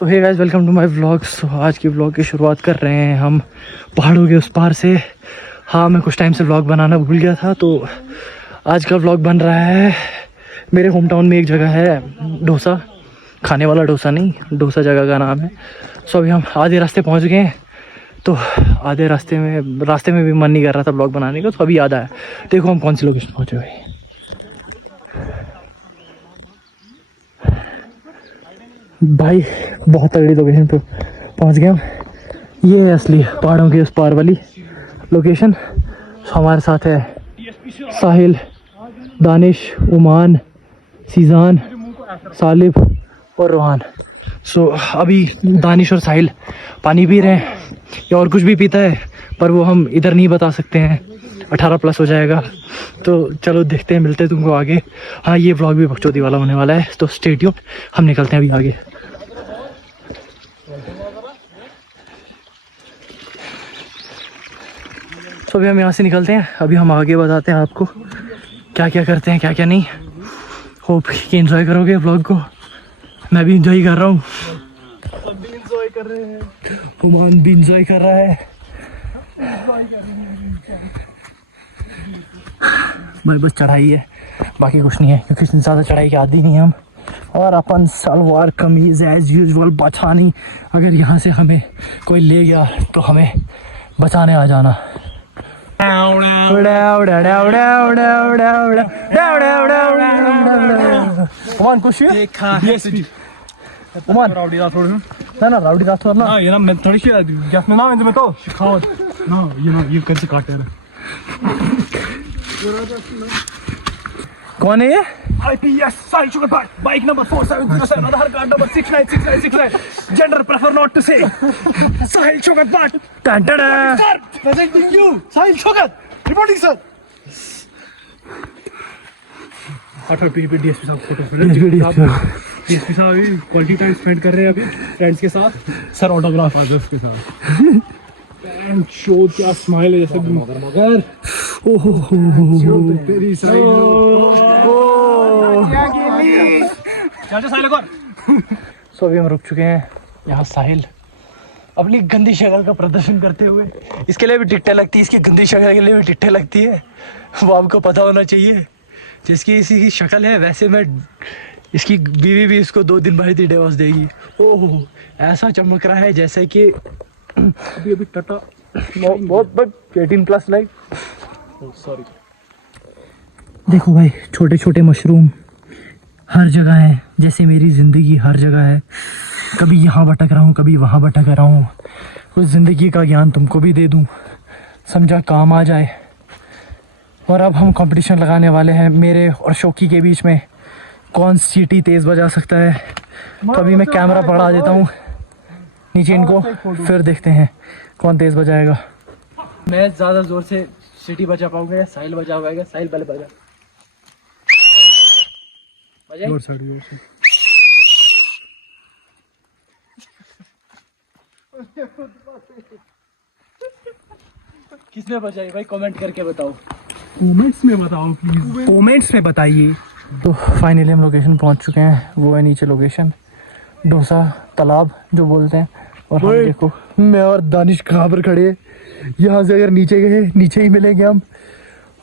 So hey guys, welcome to my vlog. So आज की vlog की शुरुआत कर रहे हैं हम पहाड़ों के उस पार से। हाँ, मैं कुछ टाइम से व्लॉग बनाना भूल गया था, तो आज का व्लॉग बन रहा है। मेरे होम टाउन में एक जगह है डोसा, खाने वाला डोसा नहीं, डोसा जगह का नाम है। सो अभी हम आधे रास्ते पहुंच गए हैं, तो आधे रास्ते में भी मन नहीं कर रहा था व्लॉग बनाने का, तो अभी याद आया। देखो हम कौन सी लोकेशन पहुँचे हुए हैं। भाई बहुत तगड़ी लोकेशन पे पहुंच गए हम। ये है असली पहाड़ों के उस पार वाली लोकेशन। हमारे साथ है साहिल, दानिश, उमान, सीजान, सालिब और रोहान। सो अभी दानिश और साहिल पानी पी रहे हैं, या और कुछ भी पीता है, पर वो हम इधर नहीं बता सकते हैं, 18+ हो जाएगा। तो चलो देखते हैं, मिलते हैं तुमको आगे। हाँ, ये व्लॉग भी बकचोदी वाला होने वाला है, तो स्टे ट्यून्ड। हम निकलते हैं अभी आगे। तो अभी हम यहाँ से निकलते हैं। अभी हम आगे बताते हैं आपको क्या क्या करते हैं, क्या क्या नहीं। होप कि एंजॉय करोगे व्लॉग को। मैं भी एंजॉय कर रहा हूँ, हम भी इंजॉय कर रहे हैं। उमान भी एंजॉय कर रहा है। भाई बस चढ़ाई है, बाकी कुछ नहीं है, क्योंकि इतनी ज़्यादा चढ़ाई के आदी नहीं हम। और अपन सलवार कमीज़ एज यूजुअल बचानी। अगर यहाँ से हमें कोई ले गया तो हमें बचाने आ जाना। उमान खुश है? उमान राउडी राठौड़ हूँ। ना राउडी राठौड़ ना, ये ना मैं थोड़ी सी क्या अपना नाम है तुम्हें तो शिखावत ना, ये कैसे काटे रहा। कौन है ये? IPS Sahil sugar park, bike number 4707, Aadhaar card number 696969, gender prefer not to say, Sahil sugar park. Presenting you Sahil sugar, reporting sir. DSP साहब फोटो, डीएसपी साहब अभी क्वालिटी टाइम स्पेंड कर रहे हैं अभी फ्रेंड्स के साथ। सर ऑटोग्राफ आदर्श के साथ। एंड शो क्या स्माइल है, जैसे मगर ओहो तेरी साइड सो अभी हम रुक चुके हैं यहाँ। साहिल अपनी गंदी शक्ल का प्रदर्शन करते हुए, इसके लिए भी टिकटें लगती है, इसकी गंदी शक्ल के लिए भी टिकटें लगती है, वो आपको पता होना चाहिए। जिसकी इसी की शक्ल है, वैसे मैं इसकी बीवी भी इसको 2 दिन बाद ही डिवोर्स देगी। ओह, ऐसा चमक रहा है जैसे कि अभी टाटा बहुत 18+ लाइक। सॉरी। देखो भाई, छोटे छोटे मशरूम हर जगह है, जैसे मेरी ज़िंदगी हर जगह है। कभी यहाँ भटक रहा हूँ, कभी वहाँ भटक रहा हूँ। कुछ ज़िंदगी का ज्ञान तुमको भी दे दूँ, समझा काम आ जाए। और अब हम कंपटीशन लगाने वाले हैं मेरे और शौकी के बीच में, कौन सीटी तेज़ बजा सकता है। तो अभी मैं कैमरा पकड़ा देता हूँ नीचे इनको, फिर देखते हैं कौन तेज़ बजाएगा। मैं ज़्यादा जोर से सिटी बजा पाऊंगा या साहिल बजा पाएगा? साहिल पहले बजा जोर से। किसने बजाई भाई? कमेंट करके बताओ, कमेंट्स में बताओ प्लीज, कमेंट्स में बताइए। तो फाइनली हम लोकेशन पहुंच चुके हैं। वो है नीचे लोकेशन, डोसा तालाब जो बोलते हैं। और हम देखो, मैं और दानिश कहाँ पर खड़े हैं। यहाँ से अगर नीचे गए, नीचे ही मिलेंगे हम।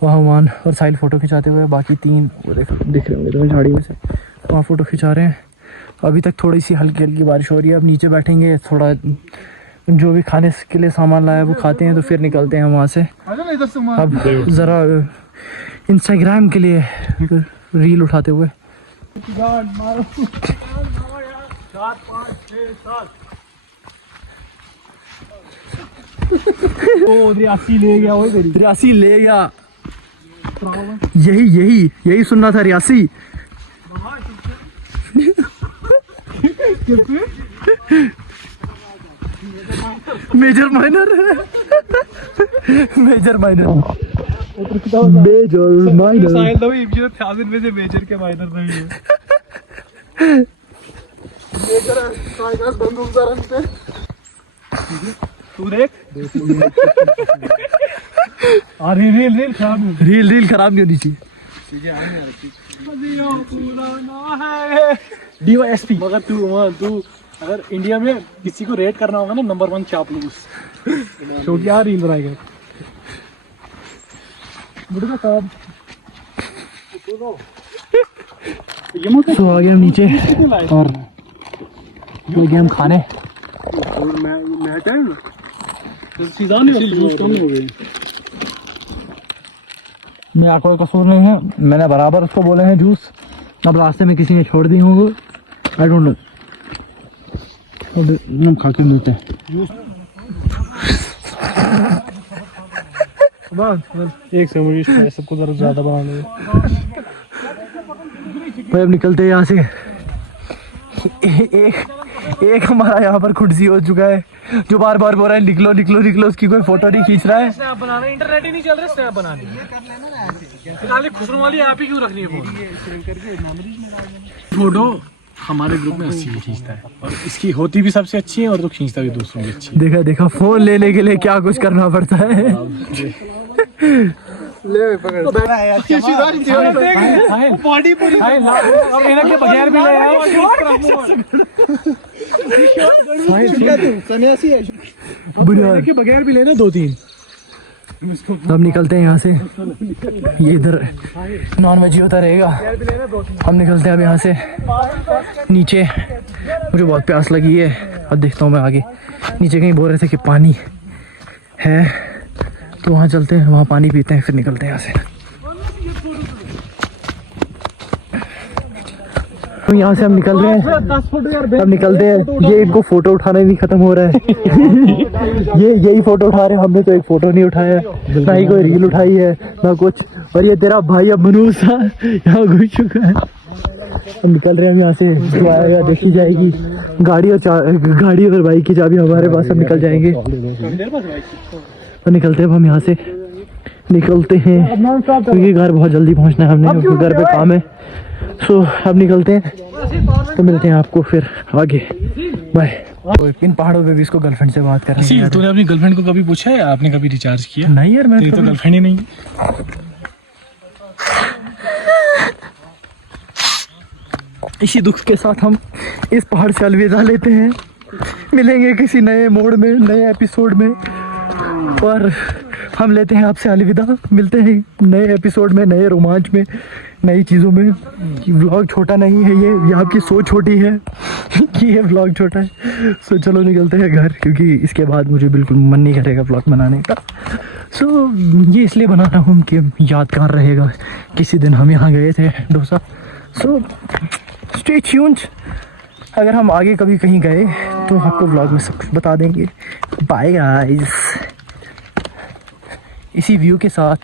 वहाँ मान और साहिल फ़ोटो खिंचाते हुए, बाकी 3 वो दिख रहे होंगे तुम्हें झाड़ी में से, वहाँ फ़ोटो खिंचा रहे हैं। अभी तक थोड़ी सी हल्की हल्की बारिश हो रही है। अब नीचे बैठेंगे, थोड़ा जो भी खाने के लिए सामान लाया वो खाते हैं, तो फिर निकलते हैं वहाँ से। अब ज़रा इंस्टाग्राम के लिए रील उठाते हुए। 83 ले गया, वही 83 ले गया। यही सुनना था, 83। Major minor major minor major minor. Sahil तो ये 1000 में से मेजर के माइनर नहीं है। मेजर साहिल बंदूक जरन पे तू देख। अरे रील खराब नहीं होनी चाहिए। DYSP मगर तू अगर इंडिया में किसी को रेट करना होगा ना, नंबर 1 चापलूस, तो क्या रील बनाएगा मुर्गा साहब। तो आ गए हम नीचे और लगे हम खाने। मेरा कोई कसूर नहीं है, मैंने बराबर उसको बोले हैं जूस, अब रास्ते में किसी ने छोड़ दी होंगे, आई डोंट नो। अब हम खा के मिलते हैं। एक से मुझे सबको जरा ज्यादा बनाने भाई अब निकलते हैं यहाँ से। एक हमारा यहाँ पर खुर्सी हो चुका है जो बार बार बोल रहा है निकलो निकलो निकलो, उसकी कोई फोटो नहीं खींच रहा है। स्नैप बनाना, इंटरनेट ही नहीं चल रहा, स्नैप बनानी खाली खुसरो वाली आप ही क्यों रखनी है फोटो। हमारे ग्रुप में 80 खींचता है और इसकी होती भी सबसे अच्छी है और तो खींचता भी दूसरों की अच्छी है। देखा देखा फोन लेने के लिए क्या कुछ करना पड़ता है। ले पकड़ बॉडी पूरी अब इनके बगैर भी ले आए। सन्यासी है के बगैर भी लेना 2-3। अब निकलते हैं यहाँ से, ये इधर नॉन वेज ही होता रहेगा। हम निकलते हैं अब यहाँ से नीचे, मुझे बहुत प्यास लगी है। अब देखता हूँ मैं आगे, नीचे कहीं बोल रहे थे कि पानी है तो वहाँ चलते हैं, वहाँ पानी पीते हैं फिर निकलते हैं यहाँ से। तो यहाँ से हम निकल रहे हैं, अब निकलते हैं। ये इनको फोटो उठाना नहीं खत्म हो रहा है। ये यही फोटो उठा रहे हैं, हमने तो एक फोटो नहीं उठाया, ना ही कोई रील उठाई है ना कुछ। और ये तेरा भाई अब मनूसा यहाँ घुस चुका है। हम निकल रहे हैं यहाँ से, जो आएगा देखी जाएगी। गाड़ी और बाइक की चाबी हमारे पास, हम निकल जाएंगे। तो निकलते हैं हम यहाँ से, निकलते हैं क्योंकि घर बहुत जल्दी पहुँचना है हमने, घर पे काम है। सो अब निकलते हैं, तो मिलते हैं आपको फिर आगे, बाय। इन पहाड़ों पे भी इसको गर्लफ्रेंड से बात करनी है। तूने अपनी गर्लफ्रेंड को कभी पूछा है आपने कभी रिचार्ज किया? नहीं यार, मैं तो गर्लफ्रेंड ही नहीं। इसी दुख के साथ हम इस पहाड़ से अलविदा लेते हैं। मिलेंगे किसी नए मोड़ में, नए एपिसोड में, और हम लेते हैं आपसे अलविदा। मिलते हैं नए एपिसोड में, नए रोमांच में, नई चीज़ों में। व्लॉग छोटा नहीं है ये आपकी सोच छोटी है कि ये व्लॉग छोटा है। सो चलो निकलते हैं घर, क्योंकि इसके बाद मुझे बिल्कुल मन नहीं करेगा व्लॉग बनाने का। सो ये इसलिए बना रहा हूँ कि यादगार रहेगा, किसी दिन हम यहाँ गए थे डोसा। सो स्टे ट्यून्ड, अगर हम आगे कभी कहीं गए तो आपको व्लॉग में सब कुछ बता देंगे। Bye guys. इसी व्यू के साथ